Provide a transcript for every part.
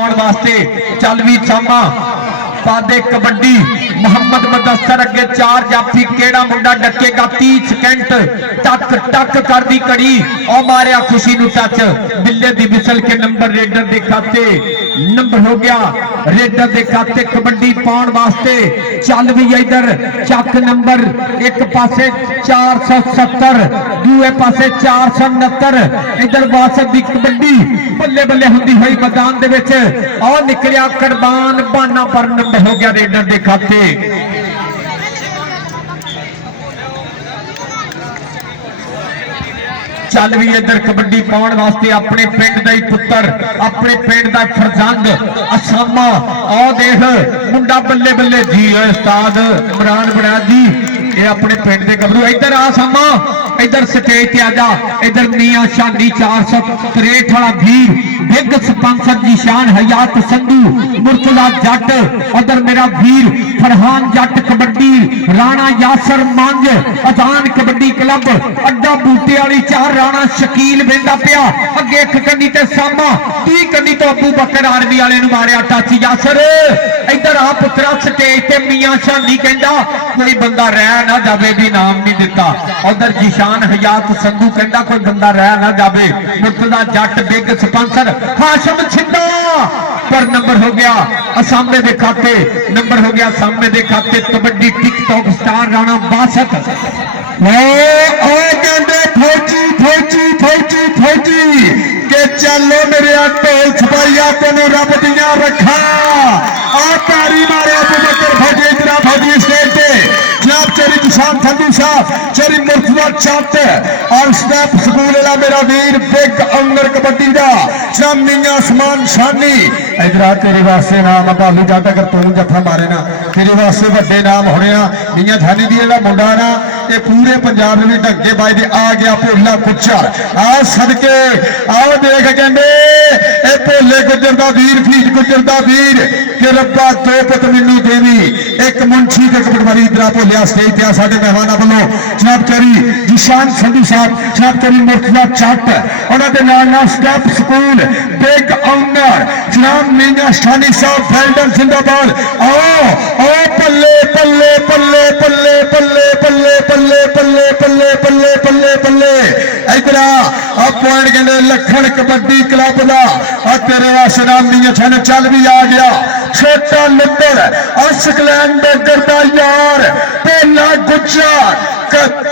पाने वास्ते चल भी सामा पादे कबड्डी मोहम्मद मुदस्सर अगे 4 जाफी केड़ा मुंडा डकेगा 30 सेकंड टक टक कर दी कड़ी और मारिया खुशी नु टच बिल्ले दी बिसल के नंबर रेडर दे खाते नंबर हो गया रेडर दे खाते कबड्डी पाने वास्ते चल भी इधर चक नंबर एक पासे 470 दूए पासे 469 इधर वासद दी कबड्डी बल्ले बल्ले हुंदी हुई मैदान दे विच और निकलिया कुर्बान बाना पर नंबर हो गया रेडर दे खाते चल भी इधर कबड्डी पाने वास्ते अपने पिंड का ही पुत्र अपने पिंड का फरजंद असामा आ देख मुंडा बल्ले बल्ले जी उस्ताद इमरान बड़ाद जी ये अपने पिंड के गबरू इधर आ सामा इधर स्टेज पे आ जा इधर मियां शादी 463 वाला भीर बिग स्पॉन्सर जी शान हयात संधू मुर्तजा जट उधर मेरा वीर फरहान जट कबड्डी राणा यासर मंज अजान कबड्डी क्लब अड्डा बूटे वाली 4 राणा शकील बेंदा पिया अगे एक कन्नी ते सामा 30 कन्नी तो अबू बकर आर्मी वाले मारिया टच यासर इधर आ पुत्रा स्टेज ते मियां शादी कहंदा कोई बंदा रह ना जावे भी नाम नहीं दिता उधर जिशान हयात संधू कहंदा कोई बंदा रह ना जावे मुर्तजा जट बिग स्पॉन्सर हाशम छिंदा पर नंबर हो गया सामने दे खाते नंबर हो गया सामने दे खाते कबड्डी टिकटॉक स्टार राणा बासत फौजी फौजी फौजी फौजी के चलो मेरे ढोल छपाइया तेन रब दिया रखा आ तारी मारे अबू बकर फौजी इधर फौजी स्टेज पे जनाब चेरी किसान संधू साहब चेरी मुर्तजा चट और स्टेप स्कूल वाला मेरा वीर बिग अंगर कबड्डी का जनाब मियां आसमान शानी इधर आ तेरे वास्ते नाम भालू जट अगर तू जफा मारे ना तेरे वास्ते बड़े नाम होने मियां झानी दी जेड़ा मुंडा ना ये पूरे पंजाब में ढंगे बाई दे आ गया भोला गुज्जर आ सदके आओ देख कहंदे ए भोले गुज्जर दा वीर फीज गुज्जर दा वीर कि रब्बा दो पुत मैनू देवी एक मुंशी ते कबड्डी इधर भोलिया स्टेज पे साडे मेहमानां वालों जनाब चेरी जिशान संधू साहब जनाब चेरी मुर्तजा चट उन्हां दे नाल स्टेप स्कूल बिग ऑनर जनाब मियां शानी साहब वेल्डन जिंदाबाद आओ ओ पल्ले पल्ले पल्ले पल्ले पल्ले पल्ले पल्ले पल्ले पल्ले पल्ले पल्ले पल्ले इधर आ पॉइंट कहते लखन कबड्डी क्लब का और तेरे वास्ते नाम मियां छन चल भी आ गया छोटा नंबर अस्कलैंड करता यार पहला गुज्जर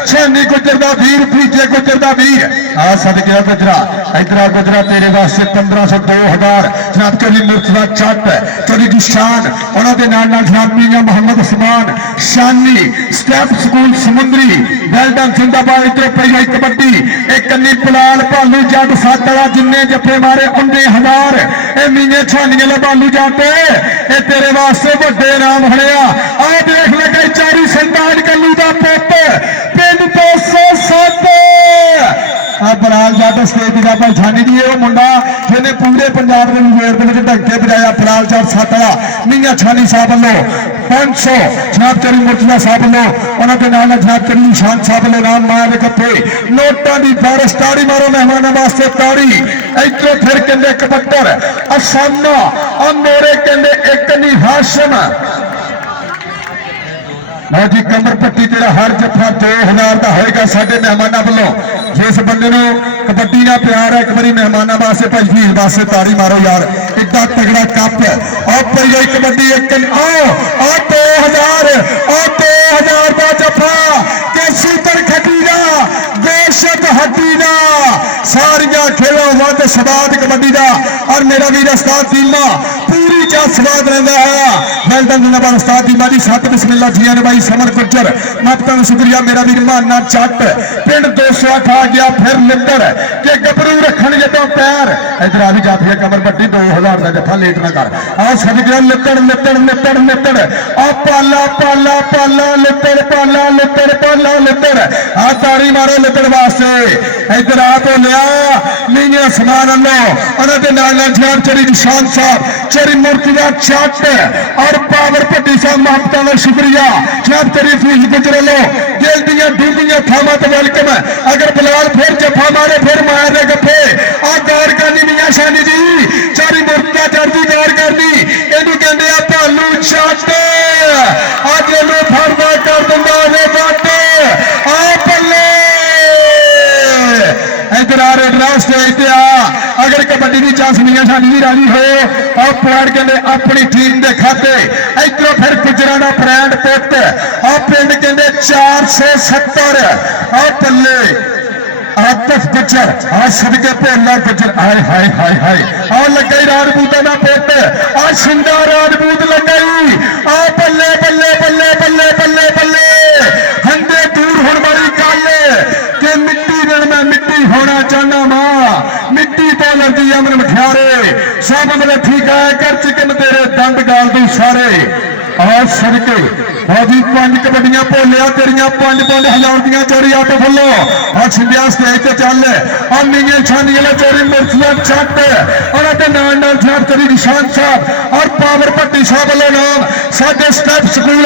छनी गुजर का वीर भीजे गुजर का वीर आ सदके गुजरा इधर गुजरा तेरे वास्ते 1500 2000 जनाब चोरी मुर्तजा चट चोरी की शान उन्होंने जनाब मियां मोहम्मद उस्मान शानी स्टेप स्कूल समुद्री वेल्डन जिंदाबाद इधर पई गई कबड्डी एक कन्नी पलाल भालू जट 7 वाला जिन्ने जफे मारे 19,000 ए मियां छानिया ला भालू जट ए तेरे वास्ते बड़े नाम हड़िया आ देख लगा चारी संतान कल्लू का पुत पिंड 207 बलाल जट स्टेज का पहचानी दी है मुंडा जिन्हें पूरे पंजाब के मुंगेर ढंके बजाया बलाल जट 7 वाला मियां छानी साहब वालों 500 जनाब चरी मुर्तजा साहब वालों उन्होंने नाल जनाब चरी निशान साहब वालों नाम मारे गप्पे नोटा की बारिश ताड़ी मारो मेहमानों वास्ते ताड़ी इधरों फिर कहते कबड्डर असाना और मेरे कहते एक नहीं हाशम लो जी कमर पट्टी तेरा हर जफा 2000 का होएगा साडे मेहमानों वालों जिस बंदे नूं कबड्डी नाल प्यार है एक बारी मेहमानों वास्ते भाई फीस वास्ते ताड़ी मारो यार इतना तगड़ा कप और पई गई कबड्डी एक आओ 2000 का जफा कैसी तर खटी ना बेशक हटी ना सारिया खेलों वध स्वाद कबड्डी का और मेरा वीर उस्ताद दीमा पूरी जा स्वाद रहा है वेल्डन जिंदाबाद उस्ताद दीमा जी सत बिस्मिल्लाह जी ने भाई समर गुज्जर माता शुक्रिया मेरा वीर माना चट पिंड 208 आ गया फिर लिंदर के गबरू रखन जदों पैर इधर आ भी जाती है कमर पट्टी 2000 का जफा लेट ना कर आ सदके लित्तड़ लित्तड़ लित्तड़ लित्तड़ आ पाला पाला पाला लित्तड़ पाला लित्तड़ पाला लित्तड़ आ ताड़ी मारो लित्तड़ वास्ते इधर आ तो लिया मियां समान लो उन्होंने नाल जनाब चरी निशान साहब चरी मुर्तजा चट और पावर पट्टी साहब महबता का शुक्रिया जनाब चरी फीस गुजर लो दिल दियां डूंगियां थावां ते वेलकम अगर बलाल फिर जफा मारे फिर मार दे गप्पे आ गौर करनी मियां शानी जी चरी मुर्तजा चढ़ दी शॉट अज इन्हें फरदा कर दिंदा ने बट आ बल्ले इधर आ रेड लास्ट आ अगर कबड्डी की चांस मिलिया साडी भी राजी हो और पॉइंट कहते अपनी टीम के खाते इधरों फिर गुजरा का ब्रांड पुट और पिंड कहते 470 और पल्ले आतफ गुजर आज सदके भोला गुजर हाय हाय हाय हाय और लगे राजपूतों का पुट और शिंदा राजपूत लगे आ बल्ले बल्ले बल्ले बल्ले बल्ले बल्ले हंदे दूर होने वाली गल कि मिट्टी दिन मैं मिट्टी होना चाहना मां मिट्टी बोलर दी अमन मठियारे सब मेरे ठीक है कर चिकन तेरे दंद गाल दू सारे और सदके अभी 5 कबड्डियां भोलिया तेरिया 5-5 दियां चोरी आटो फलो और छिंदिया स्टेज से चल और नीचे छानिया चोरी मुर्सिया छट और नाल छट तेरी निशान साहब और पावर भट्टी साहब वालों नाम साडे स्टेप स्कूल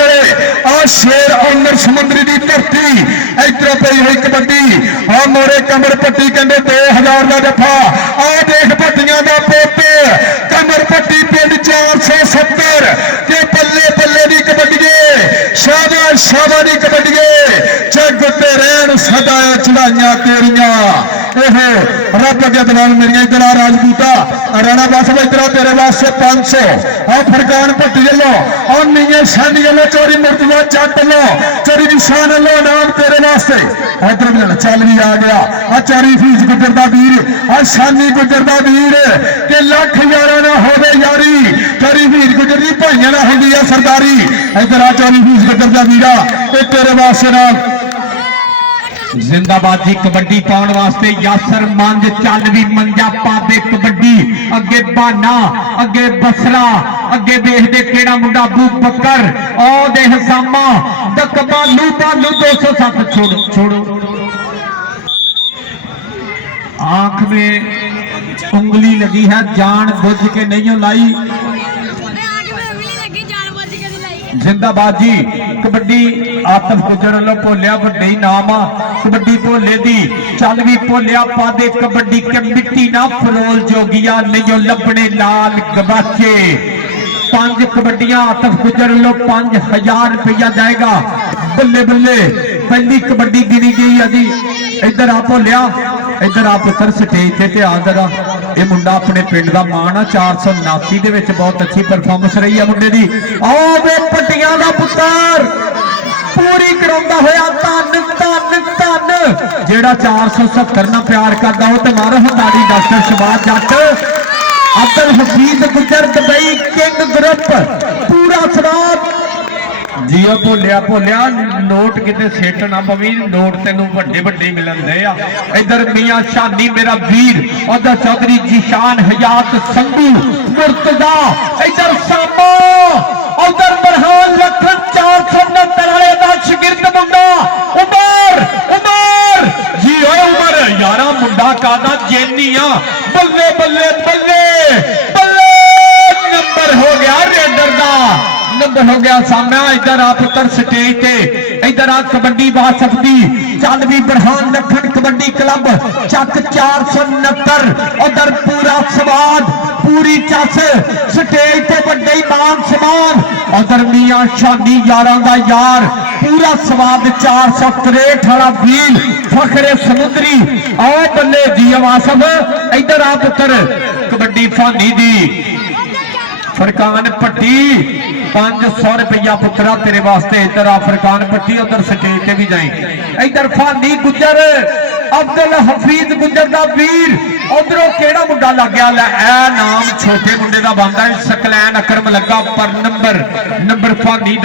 और शेर ऑनर समुद्री की धरती इधर पई हुई कबड्डी और मोरे कमर पट्टी कहते 2000 का जफा आ देख भट्टियां का पुत कमर पट्टी पिंड 470 के बल्ले बल्ले की कबड्डी शाबाश शाबाश दी कबड्डी जग ते रहन सदा चढ़ाइयां तेरिया रब अगे दलाल मेरिया इधर आ राजपूता राणा बस इधर तेरे वास्ते 500 और फरकान भट्टी लो और नीए शानी लो चोरी मुर्तजा जट लो चोरी निशान लो नाम तेरे वास्ते इधर भी चल भी आ गया आ चारी फीस गुजर दा वीर आ शानी गुजर दा वीर के लख यारा ना होवे यारी चोरी फीस गुजर दी भाइयां ना होंदी है सरदारी इधर आ चोरी फीस गुजर दा वीरा ये तेरे वास्ते नाल जिंदाबाद जी कबड्डी पाने वास्ते यासर मंज चल भी मंजा पा दे कबड्डी अगे बहाना अगे बसरा अगे देखते केड़ा मुंडा अबू बकर ओ दे हसामा दक बालू बालू 207 छोड़ो छोड़ो आंख में उंगली लगी है जान बुझ के नहीं लाई जिंदाबाद जी कबड्डी आतफ गुजर लो भोलिया वड्डी नाम आ कबड्डी भोले दी चल भी भोलिया पा दे कबड्डी के मिट्टी ना फरोल जोगिया नहीं लभने लाल गवाचे 5 कबड्डियां आतफ गुजर लो 5000 रुपया जाएगा बल्ले बल्ले पहली कबड्डी गिनी गई है जी इधर आ भोलिया इधर आ पुत्र स्टेज से ध्यान जरा ये मुंडा अपने पिंड का मान आ 479 दे विच बहुत अच्छी परफॉर्मेंस रही है मुंडे दी आओ वे पट्टियां दा पुत्र पूरी करांदा होया धन धन धन जेड़ा 470 ना प्यार करदा हो ते मारो हताड़ी डॉक्टर शबाज जट अब्दुल हफीज गुजर दुबई किंग ग्रुप पूरा स्वाद जियो भोलिया भोलिया नोट किते सेट ना पवी नोट तेनू वड्डे वड्डे मिलन दे आ इधर मियां शानी मेरा वीर उधर चौधरी जीशान हयात संधू मुर्तजा इधर सामो उधर बरहान लखन 469 वाले दा शागिर्द मुंडा उमर उमर जी ओ उमर यारा मुंडा कादा जेनिया बल्ले बल्ले बल्ले बल्ले नंबर हो गया रेडर दा नंबर हो गया सामने इधर आ पुत्र स्टेज ते इधर आ कबड्डी वासफदी चल भी बरहान लखन कबड्डी क्लब चक 469 उधर पूरा स्वाद पूरी चस स्टेज ते बड़े मान समान उधर मियां शानी यारां दा यार पूरा स्वाद 463 वाला वीर फखरे समुद्री आओ बल्ले जी वासफ इधर आ पुत्र कबड्डी फानी दी फरकान पट्टी 500 रुपया पुत्रा तेरे वास्ते इधर अफरकान पट्टी उधर स्टेज पे भी जाए इधर फानी गुजर अब्दुल हफीज गुजर दा वीर उधरों केड़ा मुंडा लग गया ए नाम छोटे मुंडे दा बनदा सकलैन अकरम लगा पर नंबर फानी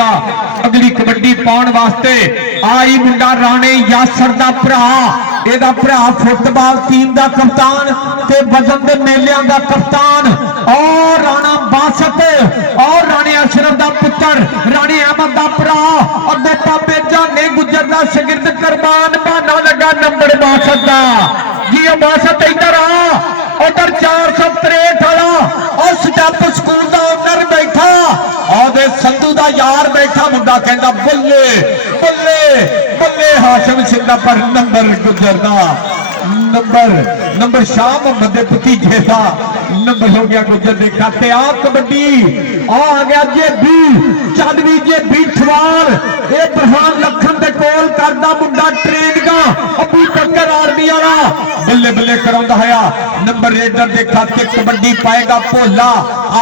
दा अगली कबड्डी पाउण वास्ते आई मुंडा राणे यासर दा भरा एदा भरा फुटबॉल टीम दा कप्तान ते वजन दे मेलियां दा कप्तान और राणा बासत और राणे अशरफ दा पुत्र राणे अहमद दा भरा और बाबे जाने गुजर दा शागिर्द कुर्बान बहाना लगा नंबर बासत दा जी बासत इधर आ उधर 463 वाला और स्टेप स्कूल दा ओनर बैठा और संधू दा यार बैठा मुंडा कहंदा बल्ले बल्ले बल्ले हाशिम सिंह दा पर नंबर गुजरदा नंबर शाह मोहम्मद भतीजे दा नंबर हो गया गुजर दे खाते आ कबड्डी आ गया जेबी चल भी जेबी ठवार ये बरहान लखन दे कोल करदा मुंडा ट्रेन का अबू बकर आर्मी वाला बल्ले बल्ले करांदा होया नंबर रेडर दे खाते कबड्डी पाएगा भोला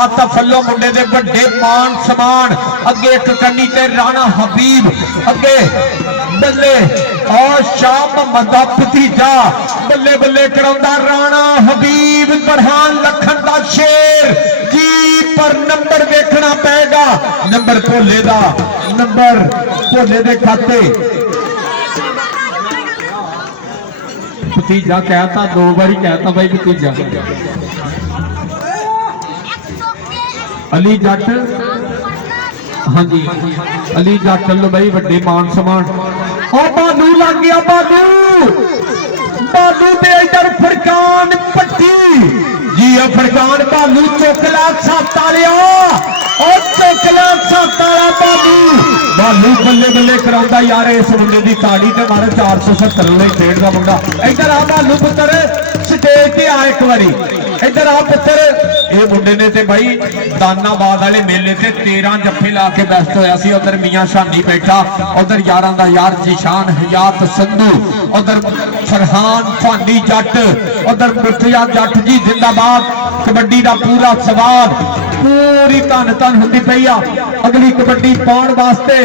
आतफ अल्लो मुंडे दे बड़े मान समान अगे एक कन्नी ते राणा हबीब अगे बल्ले और शाह मोहम्मद दा भतीजा बल्ले बल्ले करांदा राणा हबीब बरहान लखन दा शेर जी पर नंबर देखना पेगा नंबर भोले दा नंबर भोले दे खाते भतीजा कहता दो बारी कहता भाई भतीजा अली जट हाँ जी अली जट लो भाई बड़े मान समान और बालू लग गया बालू बालू दे इधर फरकान पट्टी जी फरकान बालू चोकला छाता लिया और चोकला छाता बालू बालू बल्ले बल्ले करांदा यार इस मुंडे दी ताड़ी ते मारे 470 वाले खेड दा मुंडा इधर आ बालू पुत्र स्टेज ते आ एक बारी इधर आ पुत्र ये मुंडे ने ते भाई दानाबाद वाले मेले ते 13 जफ्फे ला के बेस्ट होया सी उधर मियां शानी बैठा उधर यारां दा यार जिशान हयात संधू उधर फरहान फानी जट उधर मुर्तजा जट जी जिंदाबाद कबड्डी दा पूरा स्वाद पूरी धन धन हुंदी पई आ अगली कबड्डी पाउण वास्ते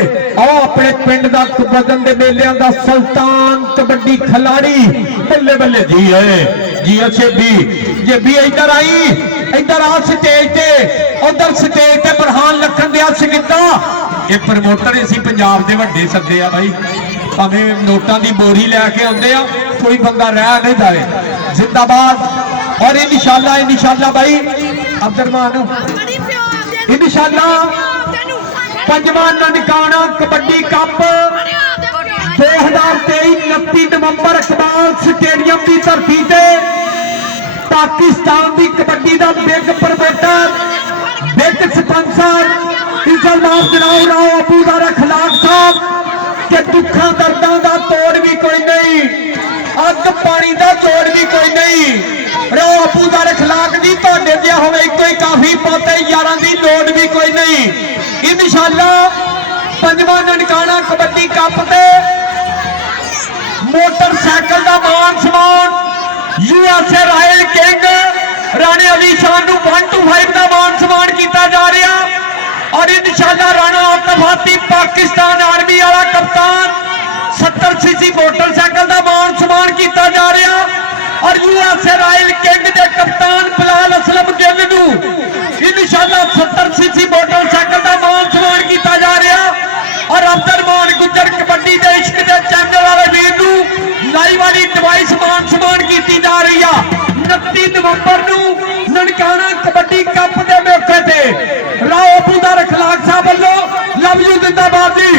आओ अपने पिंड दा बदन दे मेलियां दा सुल्तान कबड्डी खिलाड़ी बल्ले बल्ले जी अच्छे भी इधर आई इधर आ स्टेज ते उधर स्टेज ते बरहान लखन दिया सिगिद्दा ये प्रमोटर इसी पंजाब दे वड्डे सद्दे आ भाई भावें नोटां दी बोरी लैके आउंदे आ कोई बंदा रह नहीं जाए जिंदाबाद और इंशाअल्लाह भाई अब्दुरमान इंशाअल्लाह पंजवां ननकाना कबड्डी कप 2023 29 नवंबर इकबाल स्टेडियम की धरती से पाकिस्तान की कबड्डी का बिग प्रमोटर बिग स्पॉन्सर इजलमाफ जनाब राव अबूदार अखलाक साहब के दुखा दर्दां का तोड़ भी कोई नहीं अग पानी का तोड़ भी कोई नहीं राव अबूदार अखलाक जी तुहाडे जिहा होवे कोई काफी पोते यारां दी लोड़ भी कोई नहीं इंशाअल्लाह पंजवां ननकाना कबड्डी कप ते मोटरसाइकिल का मान समान USA royal king Rane Ali शान 125 का मान सम्मान किया जा रहा और इंशाअल्लाह राणा आतफाती पाकिस्तान आर्मी वाला कप्तान 70 सीसी मोटरसाइकिल का मान सम्मान किया जा रहा और यूएसए रॉयल किंग के कप्तान बिलाल असलम गिल नू इंशाअल्लाह 70 सीसी मोटरसाइकिल का मान सम्मान किया जा रहा और अब्दुरमान गुजर कबड्डी के इश्क के चैनल वाले वीर नू लाइव वाली डिवाइस मान सम्मान की जा रही है 29 नवंबर नू ननकाना कबड्डी कप के मौके ते राव अबूदार अखलाक साहब वालों लव यू जिंदाबाद जी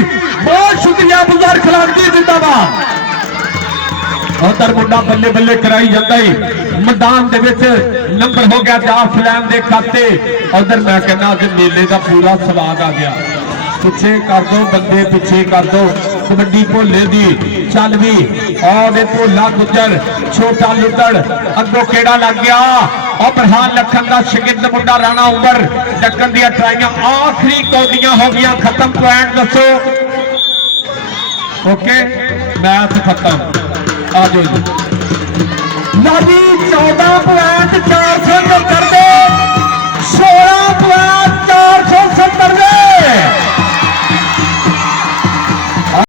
बहुत शुक्रिया अबूदार अखलाक जी जिंदाबाद उधर मुंडा बल्ले बल्ले कराई जाता है मैदान दे विच नंबर हो गया जाफ लैन दे खाते उधर मैं कहना अज मेले का पूरा स्वाद आ गया पिछे कर दो बंदे पिछे कर दो कबड्डी भोले दी चल भी और भोला गुजर छोटा लुटड़ अगो केड़ा लग गया और बरहान लखन का शगिर्द मुंडा राणा उमर डकन दी ट्राइयां आखिरी कौडियां हो गई खत्म पॉइंट दसो ओके मैच खत्म आ जाओ जी 14 पॉइंट 470